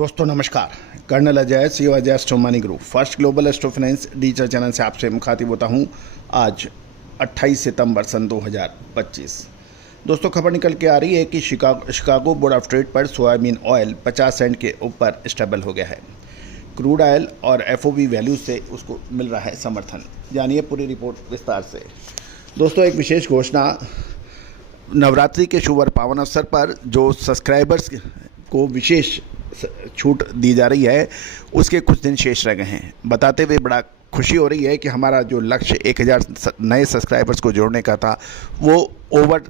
दोस्तों नमस्कार। Colonel Ajay CEO Ajay Astromoney group first global astro finance digital channel से आपसे मुखातिब होता हूं। आज 28 सितंबर सन 2025। दोस्तों खबर निकल के आ रही है कि शिकागो बोर्ड ऑफ ट्रेड पर सोयाबीन ऑयल 50 सेंट के ऊपर स्टेबल हो गया है। क्रूड ऑयल और FOB वैल्यू से उसको मिल रहा है समर्थन। जानिए पूरी रिपोर्ट विस्तार से। दोस्तों एक विशेष घोषणा, नवरात्रि के शुभ और पावन अवसर पर जो सब्सक्राइबर्स को विशेष छूट दी जा रही है उसके कुछ दिन शेष रह गए हैं। बताते हुए बड़ा खुशी हो रही है कि हमारा जो लक्ष्य 1000 नए सब्सक्राइबर्स को जोड़ने का था वो ओवर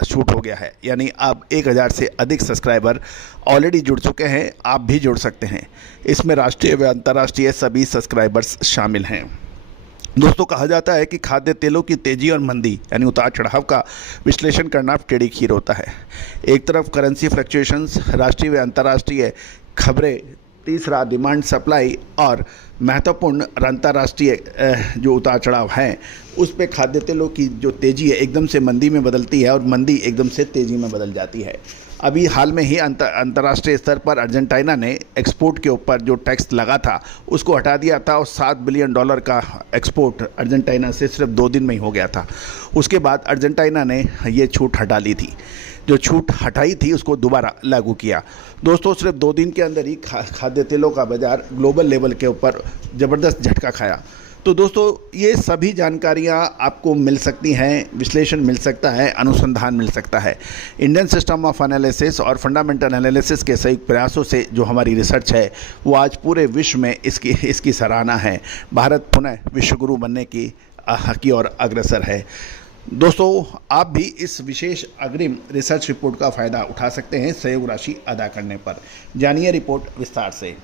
शूट हो गया है। यानी अब 1000 से अधिक सब्सक्राइबर ऑलरेडी जुड़ चुके हैं। आप भी जुड़ सकते हैं। इसमें राष्ट्रीय व अंतर्राष्ट्रीय सभी सब्सक्राइबर्स शामिल हैं। दोस्तों कहा जाता है कि खाद्य तेलों की तेज़ी और मंदी यानी उतार चढ़ाव का विश्लेषण करना टेढ़ी खीर होता है। एक तरफ करेंसी फ्लक्चुएशंस, राष्ट्रीय व अंतर्राष्ट्रीय खबरें, तीसरा डिमांड सप्लाई और महत्वपूर्ण अंतर्राष्ट्रीय जो उतार चढ़ाव हैं उस पे खाद्य तेलों की जो तेज़ी है एकदम से मंदी में बदलती है और मंदी एकदम से तेज़ी में बदल जाती है। अभी हाल में ही अंतर्राष्ट्रीय स्तर पर अर्जेंटीना ने एक्सपोर्ट के ऊपर जो टैक्स लगा था उसको हटा दिया था और $7 बिलियन का एक्सपोर्ट अर्जेंटीना से सिर्फ 2 दिन में ही हो गया था। उसके बाद अर्जेंटीना ने ये छूट हटा ली थी। जो छूट हटाई थी उसको दोबारा लागू किया। दोस्तों सिर्फ 2 दिन के अंदर ही खाद्य तेलों का बाज़ार ग्लोबल लेवल के ऊपर ज़बरदस्त झटका खाया। तो दोस्तों ये सभी जानकारियाँ आपको मिल सकती हैं, विश्लेषण मिल सकता है, अनुसंधान मिल सकता है। इंडियन सिस्टम ऑफ एनालिसिस और फंडामेंटल एनालिसिस के संयुक्त प्रयासों से जो हमारी रिसर्च है वो आज पूरे विश्व में इसकी सराहना है। भारत पुनः विश्वगुरु बनने की ओर अग्रसर है। दोस्तों आप भी इस विशेष अग्रिम रिसर्च रिपोर्ट का फ़ायदा उठा सकते हैं सहयोग राशि अदा करने पर। जानिए रिपोर्ट विस्तार से।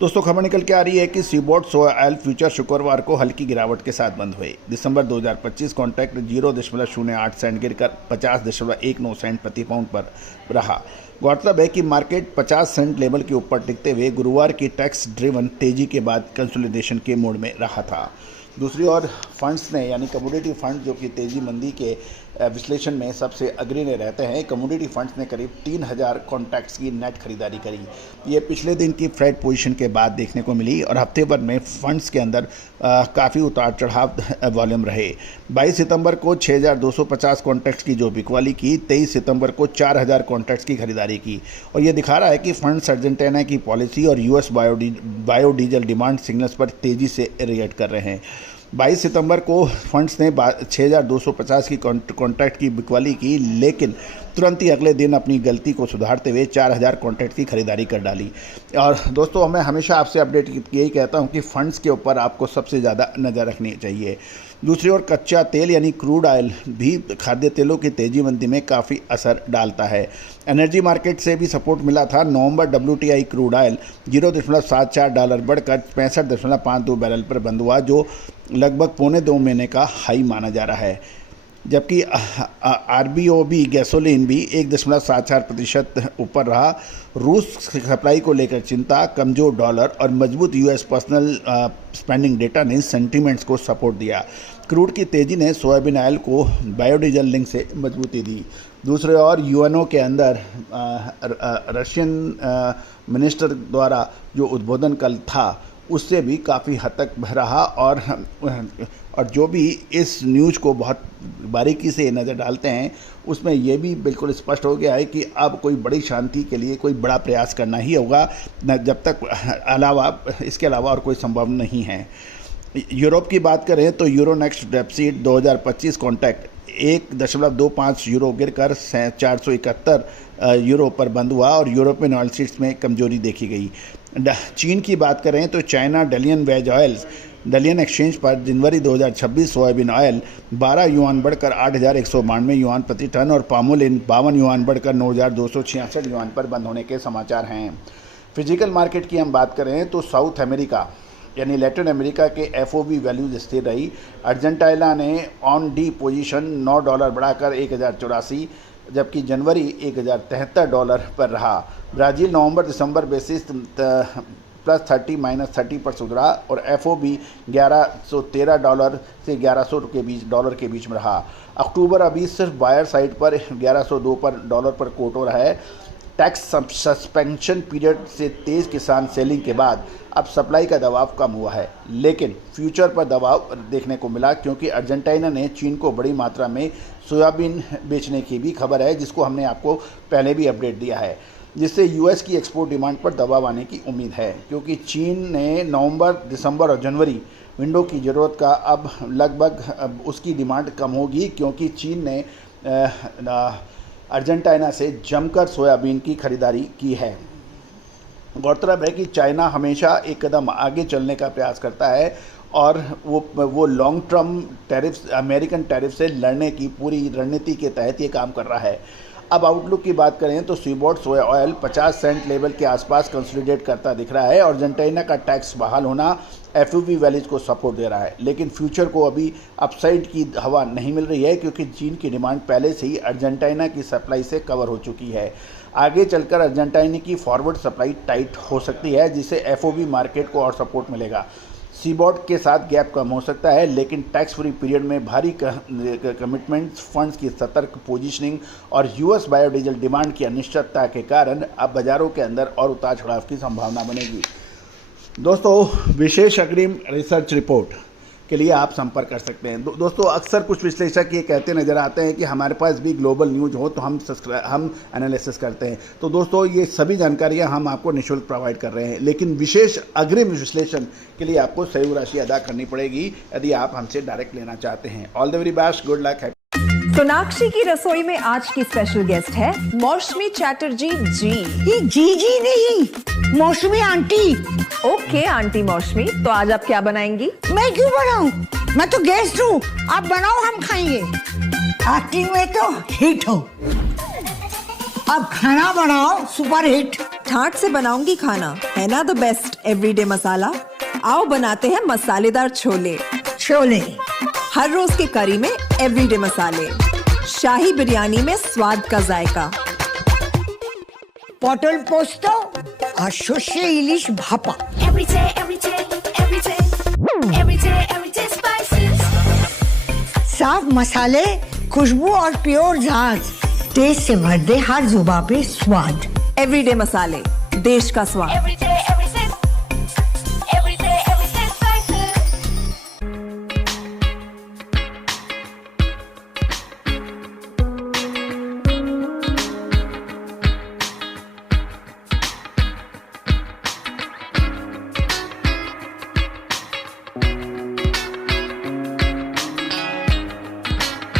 दोस्तों खबर निकल के आ रही है कि सीबोर्ड सोया ऑयल फ्यूचर शुक्रवार को हल्की गिरावट के साथ बंद हुए। दिसंबर 2025 कॉन्ट्रैक्ट 0.08 सेंट गिरकर 50.19 सेंट प्रति पाउंड पर रहा। गौरतलब है कि मार्केट 50 सेंट लेवल के ऊपर टिकते हुए गुरुवार की टैक्स ड्रिवन तेजी के बाद कंसोलिडेशन के मोड में रहा था। दूसरी ओर फंड्स ने यानी कमोडिटी फंड जो कि तेजी मंदी के विश्लेषण में सबसे अग्रणी रहते हैं, कमोडिटी फंड्स ने करीब 3000 कॉन्ट्रैक्ट्स की नेट खरीदारी करी। ये पिछले दिन की फ्रेड पोजीशन के बाद देखने को मिली और हफ्ते भर में फंड्स के अंदर काफ़ी उतार चढ़ाव वॉल्यूम रहे। 22 सितंबर को 6250 कॉन्ट्रैक्ट्स की जो बिकवाली की, 23 सितंबर को 4000 कॉन्ट्रैक्ट्स की खरीदारी की। और ये दिखा रहा है कि फंड्स अर्जेंटीना की पॉलिसी और US बायोडीजल डिमांड सिग्नल्स पर तेज़ी से रिएक्ट कर रहे हैं। 22 सितंबर को फंड्स ने 6250 की कॉन्ट्रैक्ट की बिकवाली की, लेकिन तुरंत ही अगले दिन अपनी गलती को सुधारते हुए 4000 कॉन्ट्रैक्ट की खरीदारी कर डाली। और दोस्तों मैं हमेशा आपसे अपडेट यही कहता हूं कि फंड्स के ऊपर आपको सबसे ज़्यादा नज़र रखनी चाहिए। दूसरी ओर कच्चा तेल यानी क्रूड ऑयल भी खाद्य तेलों की तेजी मंदी में काफ़ी असर डालता है। एनर्जी मार्केट से भी सपोर्ट मिला था। नवंबर WTI क्रूड ऑयल $0.74 बढ़कर 65.52 बैरल पर बंद हुआ, जो लगभग 2.25 महीने का हाई माना जा रहा है। जबकि RBOB गैसोलीन भी 1.74% ऊपर रहा। रूस सप्लाई को लेकर चिंता, कमज़ोर डॉलर और मजबूत US पर्सनल स्पेंडिंग डेटा ने सेंटीमेंट्स को सपोर्ट दिया। क्रूड की तेज़ी ने सोयाबीन ऑयल को बायोडीजल लिंक से मजबूती दी। दूसरे ओर UNO के अंदर रशियन मिनिस्टर द्वारा जो उद्बोधन कल था उससे भी काफ़ी हद तक रहा और जो भी इस न्यूज़ को बहुत बारीकी से नज़र डालते हैं उसमें यह भी बिल्कुल स्पष्ट हो गया है कि अब कोई बड़ी शांति के लिए कोई बड़ा प्रयास करना ही होगा, जब तक इसके अलावा और कोई संभव नहीं है। यूरोप की बात करें तो यूरोनेक्स्ट डेफिसिट 2025 कॉन्ट्रैक्ट 1.25 यूरो गिरकर 471 यूरो पर बंद हुआ और यूरोपियन ऑयल सीड्स में कमजोरी देखी गई। चीन की बात करें तो चाइना डलियन एक्सचेंज पर जनवरी 2026 सोयाबीन ऑयल 12 युआन बढ़कर 8192 युआन प्रति टन और पामोलिन 52 युआन बढ़कर 9266 युआन पर बंद होने के समाचार हैं। फिजिकल मार्केट की हम बात करें तो साउथ अमेरिका यानी लैटिन अमेरिका के FOB वैल्यूज स्थिर रही। अर्जेंटीना ने ऑन डी पोजीशन $9 बढ़ाकर 1084, जबकि जनवरी $1073 पर रहा। ब्राज़ील नवंबर दिसंबर बेसिस +30 -30 पर सुधरा और FOB $1113 से $1100 के बीच में रहा। अक्टूबर अभी सिर्फ बायर साइड पर $1102 पर कोट हो रहा है। टैक्स सस्पेंशन पीरियड से तेज़ किसान सेलिंग के बाद अब सप्लाई का दबाव कम हुआ है, लेकिन फ्यूचर पर दबाव देखने को मिला क्योंकि अर्जेंटीना ने चीन को बड़ी मात्रा में सोयाबीन बेचने की भी खबर है, जिसको हमने आपको पहले भी अपडेट दिया है, जिससे यूएस की एक्सपोर्ट डिमांड पर दबाव आने की उम्मीद है क्योंकि चीन ने नवंबर, दिसंबर और जनवरी विंडो की ज़रूरत का अब लगभग उसकी डिमांड कम होगी क्योंकि चीन ने अर्जेंटीना से जमकर सोयाबीन की खरीदारी की है। गौरतलब है कि चाइना हमेशा एक कदम आगे चलने का प्रयास करता है और वो long term tariff, American tariff से लड़ने की पूरी रणनीति के तहत ये काम कर रहा है। अब आउटलुक की बात करें तो सीबोर्ड सोया ऑयल 50 सेंट लेवल के आसपास कंसोलिडेट करता दिख रहा है और अर्जेंटीना का टैक्स बहाल होना एफओबी वैल्यूज को सपोर्ट दे रहा है, लेकिन फ्यूचर को अभी अपसाइड की हवा नहीं मिल रही है क्योंकि चीन की डिमांड पहले से ही अर्जेंटीना की सप्लाई से कवर हो चुकी है। आगे चलकर अर्जेंटीना की फॉरवर्ड सप्लाई टाइट हो सकती है, जिससे एफओबी मार्केट को और सपोर्ट मिलेगा। सीबोर्ड के साथ गैप कम हो सकता है, लेकिन टैक्स फ्री पीरियड में भारी कमिटमेंट्स, फंड्स की सतर्क पोजीशनिंग और यूएस बायोडीजल डिमांड की अनिश्चितता के कारण अब बाजारों के अंदर और उतार चढ़ाव की संभावना बनेगी। दोस्तों, विशेष अग्रिम रिसर्च रिपोर्ट के लिए आप संपर्क कर सकते हैं। दोस्तों, अक्सर कुछ विश्लेषक ये कहते नज़र आते हैं कि हमारे पास भी ग्लोबल न्यूज़ हो तो हम एनालिसिस करते हैं। तो दोस्तों, ये सभी जानकारियां हम आपको निःशुल्क प्रोवाइड कर रहे हैं, लेकिन विशेष अग्रिम विश्लेषण के लिए आपको सहयोग राशि अदा करनी पड़ेगी यदि आप हमसे डायरेक्ट लेना चाहते हैं। All the very best, good luck. Sonakshi की रसोई में आज की स्पेशल गेस्ट है मौसमी चैटर्जी जी। ये जी नहीं, मौसमी आंटी। ओके आंटी मौसमी, तो आज आप क्या बनाएंगी? मैं क्यों बनाऊं? मैं तो गेस्ट हूँ, आप बनाओ, हम खाएंगे। एक्टिंग में तो हिट हो, अब खाना बनाओ सुपर हिट। ठाट से बनाऊंगी खाना, है ना द बेस्ट एवरीडे मसाला। आओ बनाते हैं मसालेदार छोले। छोले हर रोज के करी में एवरीडे मसाले, शाही बिरयानी में स्वाद का जायका। পটল পোস্ত আর সর্ষে ইলিশ ভাপা। साफ मसाले, खुशबू और प्योर झांझ, टेस्ट से भर दे हर जुबान पे स्वाद। एवरीडे मसाले, देश का स्वाद।